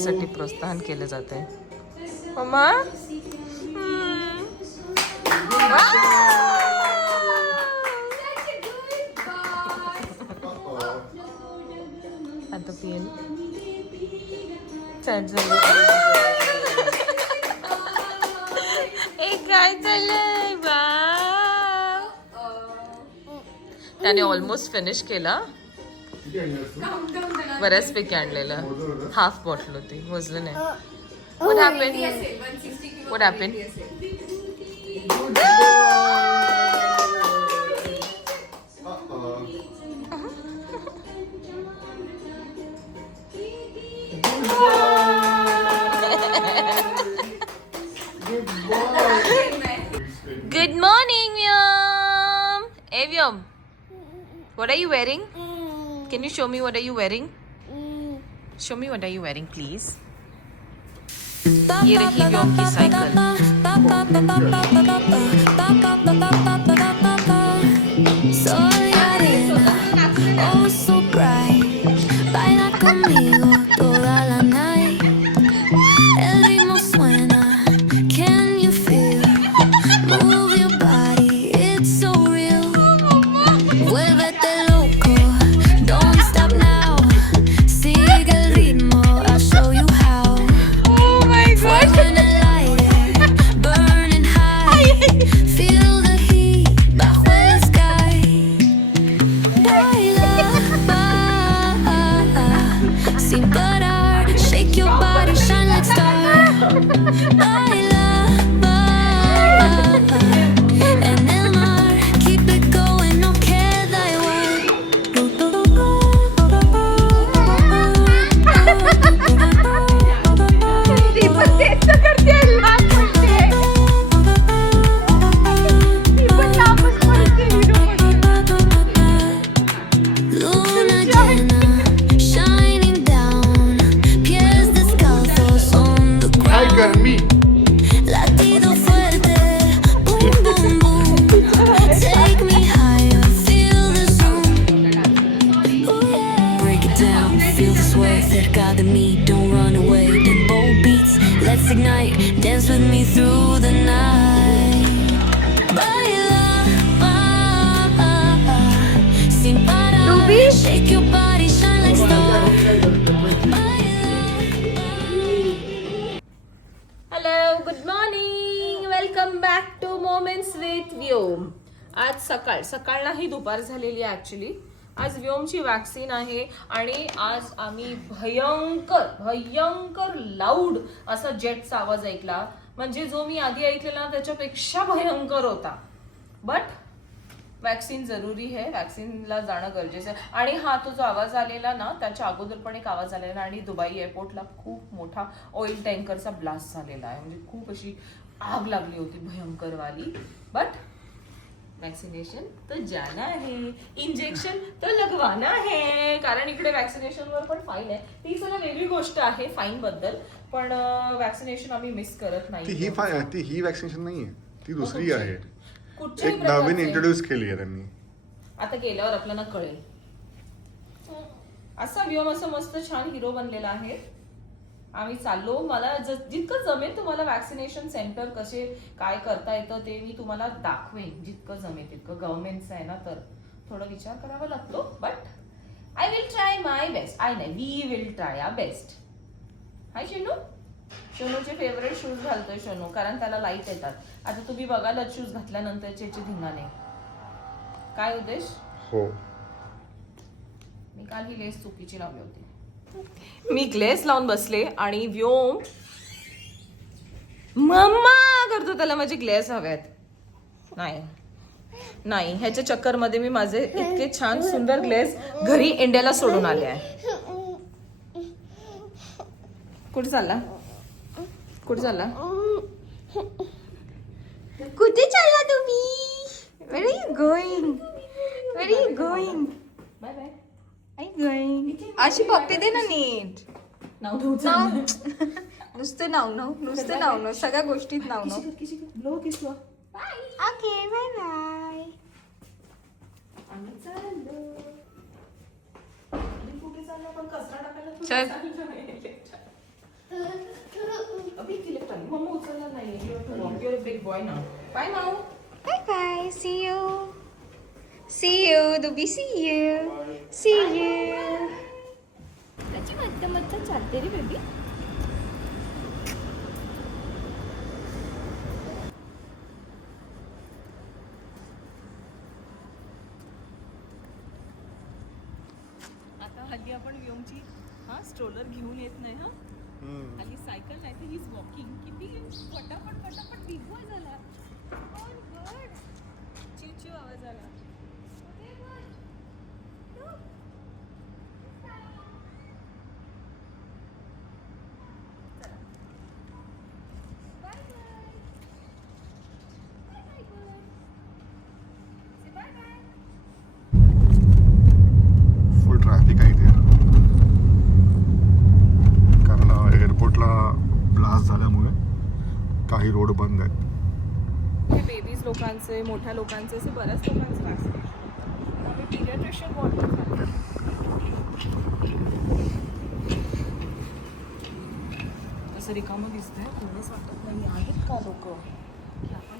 करण्यासाठी प्रोत्साहन केले जाते. मम्मा आता पिन काय चाललंय बा. त्याने ऑलमोस्ट फिनिश केला. बऱ्याचपैकी आणलेलं. हाफ बॉटल होती, मोजलं नाही. What happened? 160 What happened? Good morning, Vyom. Hey, Vyom. What are you wearing? Can you show me what are you wearing? Show me what are you wearing, please. ये रही व्योम की cycle. Oh, so bright. Baila conmigo toda la night. El ritmo suena. Can you feel? Move your body. It's so real. Vuélvete loco. Don't stop now. Sigue el ritmo. I'll show you how. Oh my God. Fuego en el aire. Burning high. Feel the heat bajo el sky. Baila, sin parar, shake your body, shine like star. Baila, en el mar, keep it going, no queda Luna llena, shining down, pies descalzos on the ground. Latido fuerte, boom boom boom. Take me higher, feel the zoom. Ooh, yeah. Break it down, feel the sway. Cerca de mí, don't run away. Tempo beats, let's ignite. Dance with me through the night. Baila, sin parar. Shake your body, shine like star. Hello, good morning. Welcome back to moments with Vyom. आज सकाळ नाही, दुपार झालेली आहे actually. आज व्योमची vaccine आहे आणि आज आम्ही भयंकर लाऊड असा जेटचा आवाज ऐकला. म्हणजे जो मी आधी ऐकलेला त्याच्यापेक्षा भयंकर होता. बट वॅक्सिन जरुरी आहे, वॅक्सिनला जाणं गरजेचं आहे. आणि हा तो जो आवाज आलेला ना, त्याच्या अगोदर पण एक आवाज आलेला आणि दुबई एअरपोर्टला खूप मोठा ऑइल टँकरचा ब्लास्ट झालेला आहे. म्हणजे खूप अशी आग लागली होती भयंकरवाली. बट वॅक्सिनेशन तो जाना है, इंजेक्शन तो लगवाना है. कारण इकडे वॅक्सिनेशनवर पण फाईन आहे. ती जरा वेगळी गोष्ट आहे फाईन बद्दल, पण वॅक्सिनेशन आम्ही मिस करत नाही. ही वॅक्सिनेशन नाहीये, ती दुसरी आहे. कुठच्याही एक नवीन प्रकारचे. इंट्रोड्यूस केली आहे त्यांनी. आता गेल्यावर आपल्याला कळेल. असा व्योम असं मस्त छान हिरो बनलेला आहे. आम्ही चाललो. मला जितकं जमेल तुम्हाला वॅक्सिनेशन सेंटर कसे काय करता येतं ते मी तुम्हाला दाखवेन. जितकं जमेल तितकं. गव्हर्नमेंटचं आहे ना, तर थोडा विचार करावा लागतो. But I will try my best. We will try our best. Hi Shanu. शनूचे फेवरेट शूज घालतोय शनू, कारण त्याला लाईट येतात. आता तुम्ही बघाल शूज घातल्यानंतरचे धिंगाणे. काय उद्देश? हो, मी काल ही लेस चुकीची लावली होती. मी ग्लेस लावून बसले आणि व्योम मम्मा करतो. त्याला माझे ग्लेस हव्यात. नाही, ह्याच्या चक्करमध्ये मी माझे इतके छान सुंदर ग्लेस घरी इंडियाला सोडून आले आहे. कुठे चालला? कुठे चालला तुम्ही? Where are you going? Bye bye. अशी पप्पी दे ना नीट. नाव नुसते नाव सगळ्या गोष्टीत नाव Okay, bye bye. चल. बिग लिफ्ट आली. मम्मा उचलणार नाही. युअर अ बिग बॉय नाव. बाय माऊ. Bye bye. See you. See you. Dubi, see you. See you. कशी मस्त चालते रे बेबी. आता हल्ली आपण व्योमची स्ट्रोलर घेऊन येत नाही हा. हल्ली सायकल नाही तर हीच वॉकिंग. किती पटापट पटापट बिग बॉय झाला. चिव चिव आवाज आला. फुल ट्रॅफिक आहे इथे कारण एअरपोर्टला ब्लास्ट झाल्यामुळे काही रोड बंद आहेत. हे बेबीज लोकांचे, मोठ्या लोकांचे, असे बऱ्याच लोकांचे वॅक्सिनेशन. आम्ही पिडियाट्रिशियन वॉर्डवर असं रिकामं दिसतंय. कोणीच वाटत नाही. आहेत का लोक की आपण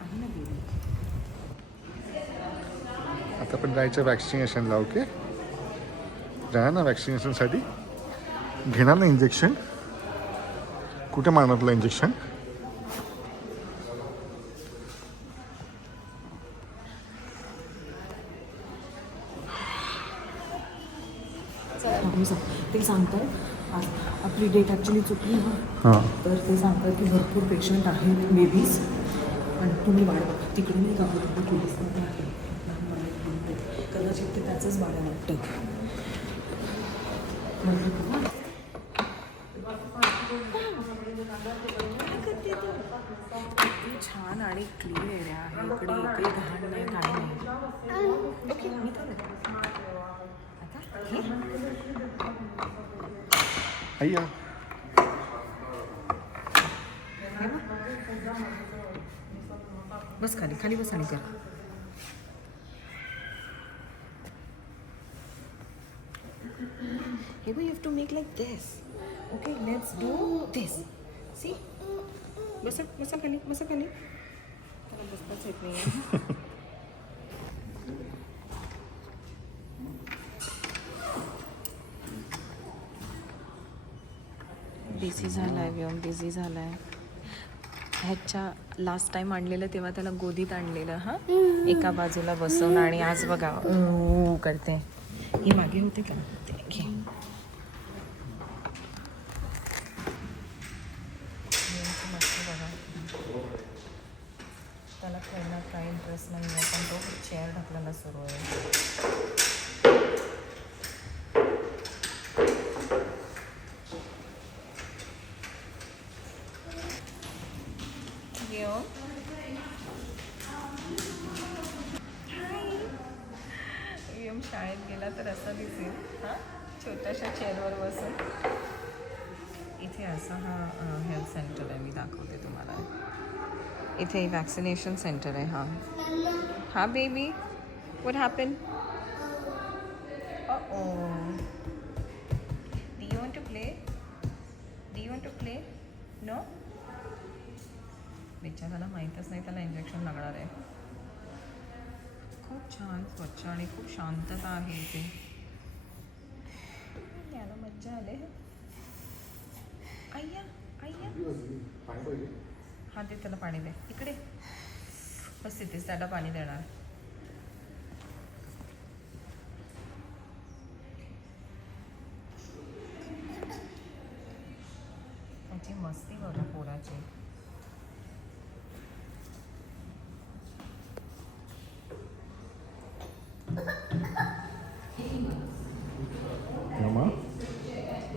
आहे ना बेबी. आता पण जायचं वॅक्सिनेशनला. ओके जा ना वॅक्सिनेशनसाठी. घेणार ना इंजेक्शन. कुठे मारणार तुला इंजेक्शन. ते सांगतात आज आपली डेट ॲक्च्युली चुकली ना. हां तर ते सांगतात की भरपूर पेशंट आहेत बेबीज आणि तुम्ही वाढवा. तिकडे नाही का भरपूर पोलिसमध्ये आहे. कदाचित ते त्याचंच बाळ वाटतं. किती छान आणि क्लीन एरिया आहे. इकडे एकही घाण नाही, काही नाही. ओके मी तर आता हे अय्या बस खाली खाली बस आणि कर. Here we have to make like this. Okay, let's do this. See? बसा बसा खाली बसा खाली. त्याला बसताच येत नाही. बिझी झालाय व्योम, बिझी झालाय. ह्याच्या लास्ट टाइम आणलेलं तेव्हा त्याला गोदीत आणलेलं हां एका बाजूला बसवून. आणि आज बघा करते. ही मागे होते का घे. मस्त बघा. त्याला खेळण्यात काही इंटरेस्ट नाही आहे पण तो चेअर ढकलायला सुरू आहे. व्योम शाळेत गेला तर असा दिसेल हां छोट्याशा चेअरवर बसून. इथे असा हा हेल्थ सेंटर आहे. मी दाखवते तुम्हाला. इथे वॅक्सिनेशन सेंटर आहे. हा baby what happen. Do you want to play. Do you want to play. No. बिचाराला माहीतच नाही त्याला इंजेक्शन लागणार आहे. खूप छान स्वच्छ आणि खूप शांतता आहे इथे. याला मज्जा आले. अय्या अय्या हा दे त्याला पाणी दे. इकडे बस तिथेच त्याला पाणी देणार. त्याची मस्ती बघा पोराची.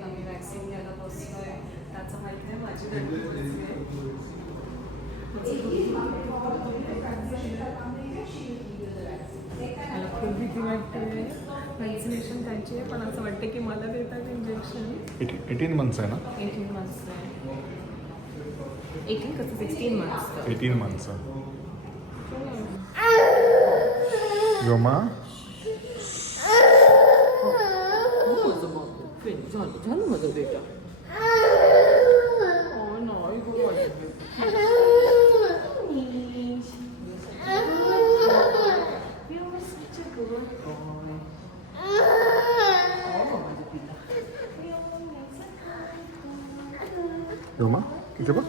आम्ही वॅक्सिन घ्यायला बसलोय. त्याचं माहिती आहे माझी मला खूप भीती वाटते. वॅक्सिनेशन त्यांची आहे पण असं वाटतं की मला देतात इंजेक्शन. 18 months आहे ना. 18 months आहे. 18 कसं 16 months. 18 months. योमा झालं माझं बेटा. योमा इथे बघ.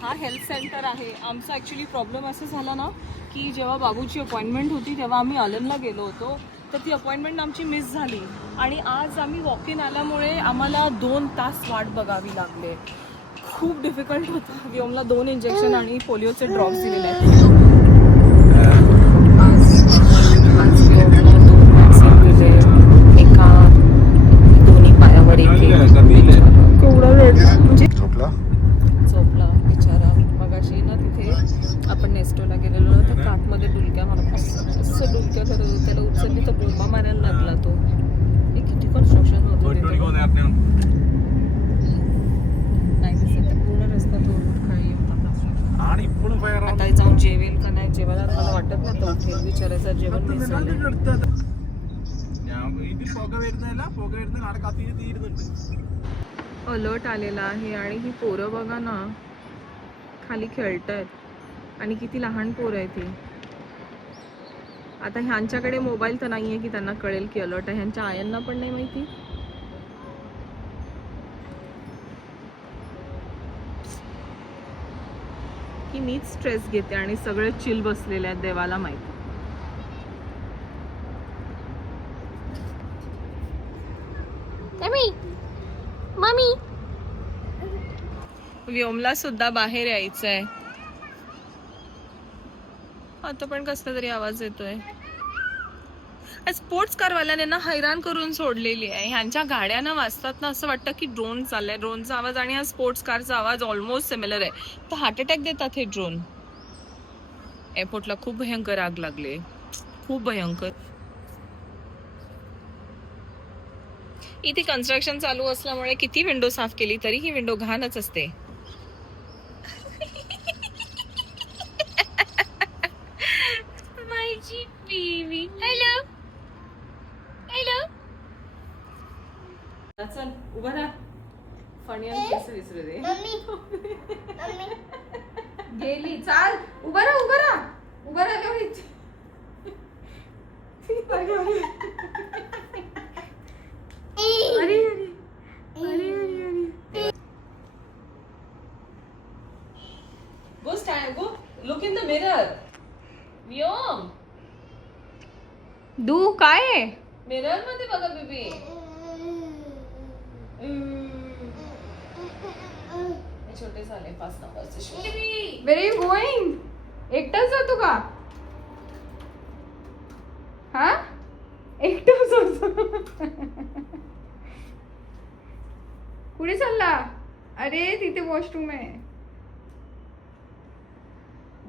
हा हेल्थ सेंटर आहे. आमचा ॲक्च्युली प्रॉब्लेम असं झाला ना की जेव्हा बाबूची अपॉइंटमेंट होती तेव्हा आम्ही आलमला गेलो होतो, तर ती अपॉइंटमेंट आमची मिस झाली आणि आज आम्ही वॉक इन आल्यामुळे आम्हाला 2 तास वाट बघावी लागले. खूप डिफिकल्ट होतं. व्योमला 2 इंजेक्शन आणि पोलिओचे ड्रॉप्स दिलेले आहेत. एका दोन्ही पायावर एक म्हणजे झोपला. झोपला बिचारा. मगाशी ना तिथे आपण नेस्टोला गेलेलो ना, तर कातमध्ये डुलक्या मारत असं डुलक्या करत होता. त्याला उचलली तर बोंबा मारायला लागला तो. हे किती कन्स्ट्रक्शन होतं तिथे. नाही दिसत आहे. पूर्ण रस्ता तो खाली होता. आता जाऊन जेवेल का नाही जेवायला मला वाटत नाही तो उठेल. बिचारायचा जेवण मिस झालं. अलर्ट आलेला आहे आणि ही पोरं बघा ना खाली खेळतायत आणि किती लहान पोरं आहे ती. आता ह्यांच्याकडे मोबाईल तर नाहीये की त्यांना कळेल की अलर्ट आहे. ह्यांच्या आयांना पण नाही माहिती. की मीच स्ट्रेस घेते आणि सगळे चिल बसलेले आहेत. देवाला माहिती. मम्मी व्योमला सुद्धा बाहेर यायचंय. आता पण कसला तरी आवाज येतोय. स्पोर्ट्स कारवाल्याने ना हैराण करून सोडलेली आहे. ह्यांच्या गाड्या ना वाजतात ना असं वाटतं की ड्रोन चाललाय. ड्रोनचा आवाज आणि हा स्पोर्ट्स कारचा आवाज ऑलमोस्ट सिमिलर आहे. तर हार्ट अटॅक देतात हे ड्रोन. एअरपोर्टला खूप भयंकर आग लागली. खूप भयंकर. इथे कन्स्ट्रक्शन चालू असल्यामुळे किती विंडो साफ केली तरी ही विंडो घाणच असते. माझी बेबी. Hello hello. चल उभा राहा. फणी आणि केस विसरू दे. गेली. चाल उभा राहा उभा राहा. उभा राहा. अरे अरे अरे अरे. Go stand. Go look in the mirror. व्योम दू काय आहे? मिरर मध्ये बघा बेबी. छोटे झाले 5 नंबरचे शूज. Where you going? एकटाच जातो का? हा एकटाच जातो. कुठे चालला? अरे तिथे वॉशरूम आहे.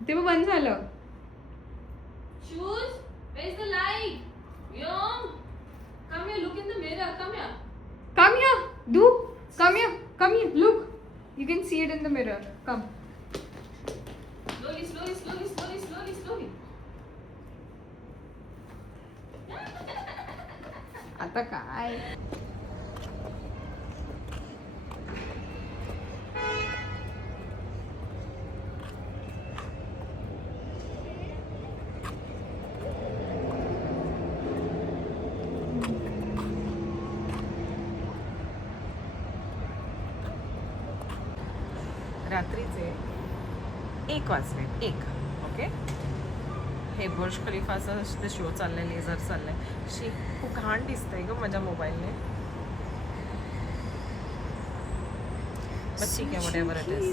ते बंद झालं. Shoes? Where's the light? Vyom, come here. Look in the mirror. Come here. Come here, do. Come here. Come here. Look. You can see it in the mirror. Come. Slowly, slowly, slowly, slowly, slowly, slowly. आता काय? रात्रीचे 1 वाजले. 1 okay. हे बुर्ज खलिफाचा show चाललाय. Laser चाललाय. शी खूप घाण दिसतंय ग माझ्या मोबाईलने. बट ठीक आहे. Whatever it is.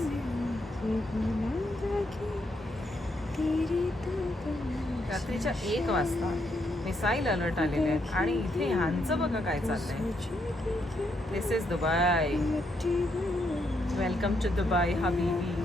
रात्रीच्या 1 वाजता मिसाईल अलर्ट आलेले आहेत आणि इथे ह्यांचं बघा काय चाललंय. This is Dubai. Welcome to Dubai हबीबी.